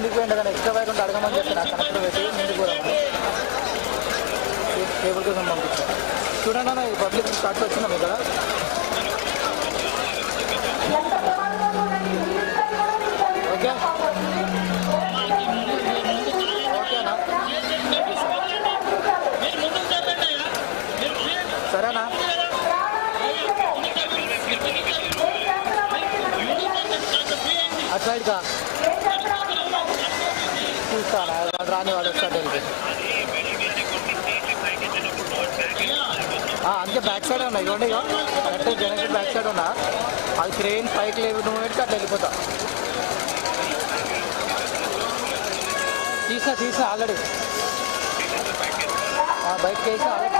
ముందుకు పోయింది కానీ ఎక్స్ట్రా వైర్ ఉంటే అడగమని చెప్పిన. కనెక్టర్ పెట్టి ముందుకు పోదామని కేబుల్ కోసం పంపిస్తాను చూడండి అన్న ఈ పబ్లిక్ స్టార్ట్ వచ్చినాం ఇక్కడ ఓకే. సరేనా అటు సైడ్ కా వాడు రాని వాడు వస్తాడు వెళ్ళి బ్యాక్ సైడ్ ఉన్నా. ఇవ్వండి ఇక కరెక్ట్ జనరేటర్ బ్యాక్ సైడ్ ఉన్నా. అది క్రెయిన్ పైకి లేవు నువ్వు పెడితే అట్లా వెళ్ళిపోతా. తీసా తీసా ఆల్రెడీ. బయటకు వేసి ఆల్రెడీ.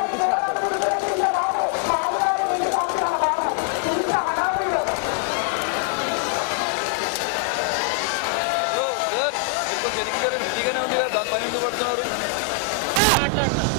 ఒక్కటే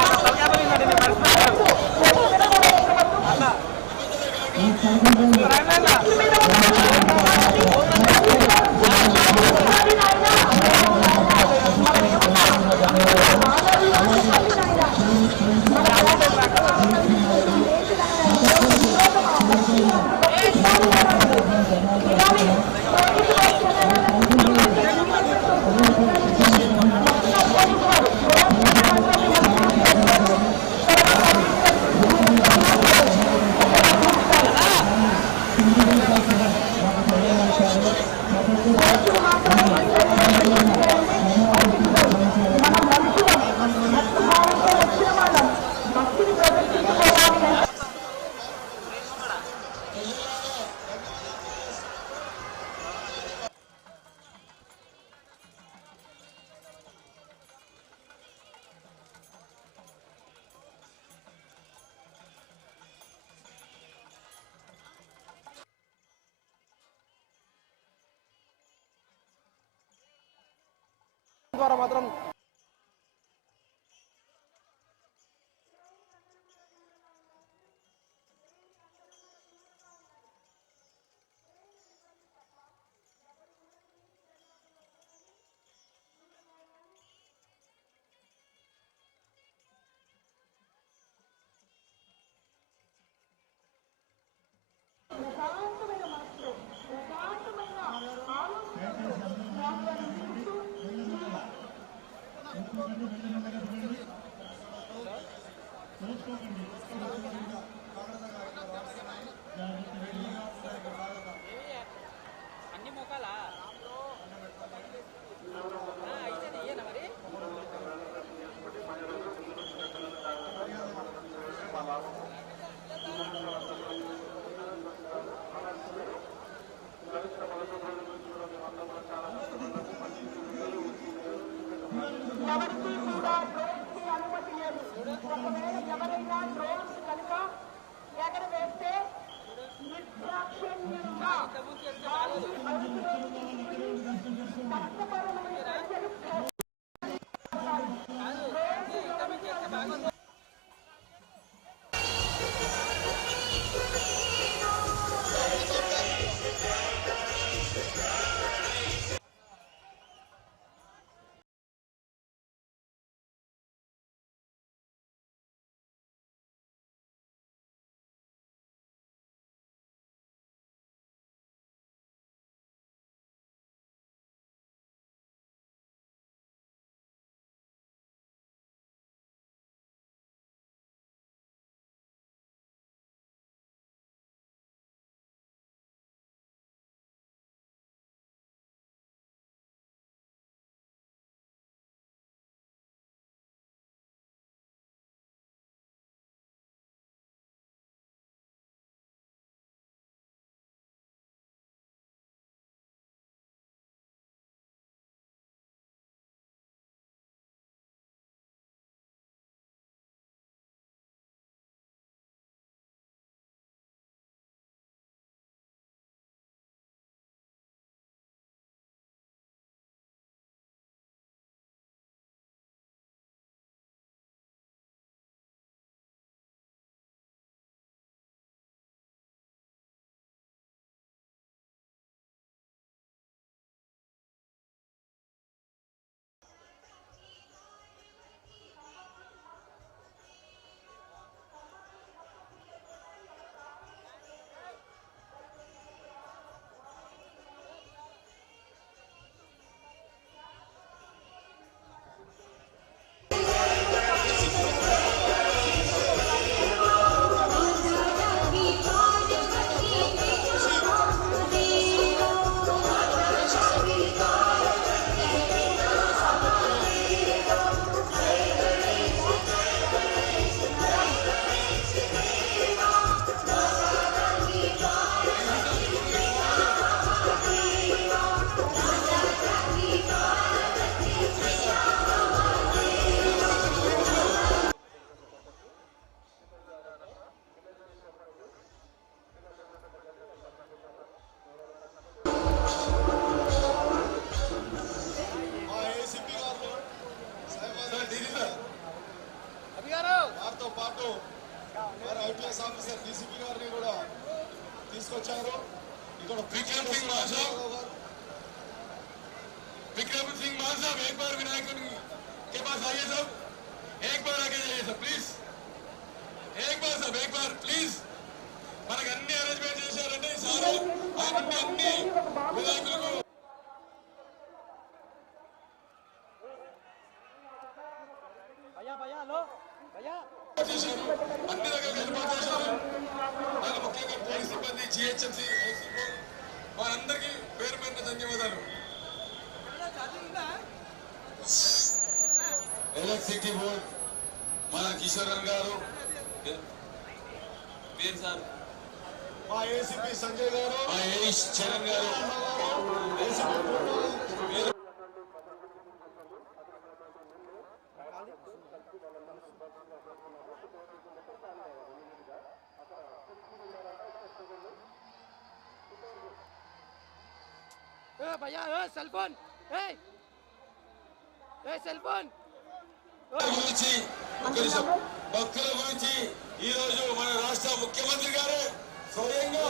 ద్వారా మాత్రం ಸಂಪೂರ್ಣ ಕಾರ್ಯಕ್ರಮದಲ್ಲಿ ಸಂಸ್ಕೃತಿ ಕಾರ್ಯಕ್ರಮದಲ್ಲಿ ಕಾರ್ಯಕ್ರಮದಲ್ಲಿ ఎవరికి కూడా డ్రోన్స్కి అనుమతి లేదు. ఒకవేళ ఎవరైనా డ్రోన్స్ కనుక ఎక్కడ వేస్తే నిర్దాక్షిణ్యంగా చట్టపరమైన చర్యలు आइए सब एक बार आगे जाइए सब प्लीज एक बार सब एक बार ప్లీజ్ మనకు అన్ని అరేంజ్మెంట్ చేశారండి సారు ఆయన నుండి అన్ని వినాయకులకు భయ్యా భయ్యా హలో భయ్యా చేశారు ఎలక్ట్రిసిటీ బోర్డ్ మన కిషోరన్ గారు పేరు సార్ మా ఏసీపీ సంజయ్ గారు మా ఏష్ చరణ్ గారు పేరు ఏ భయ్యా ఏ సెల్ ఫోన్ ఏ ఏ సెల్ ఫోన్ గురించి భక్తుల గురించి ఈ రోజు మన రాష్ట్ర ముఖ్యమంత్రి గారే స్వయంగా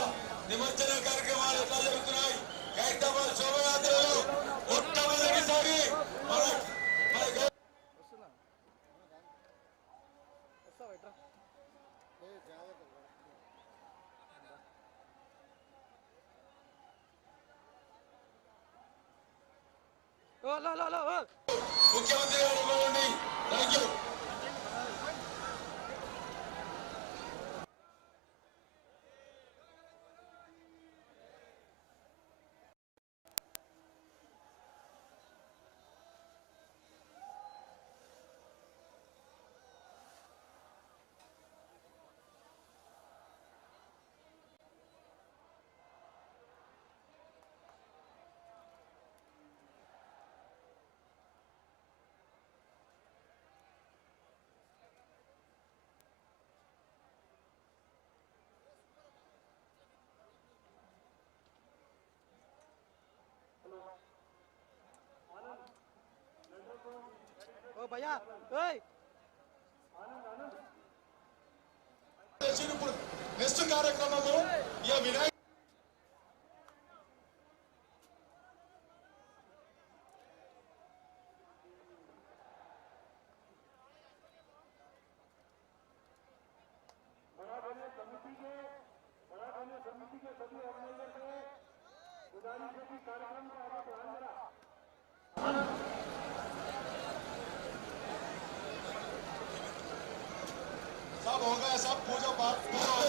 ఓ భయ్యా ఏయ్ ఇప్పుడు నెక్స్ట్ కార్యక్రమంలో ఇక వినాయక साहब हो होगा ऐसा पूजा पाठ पूरा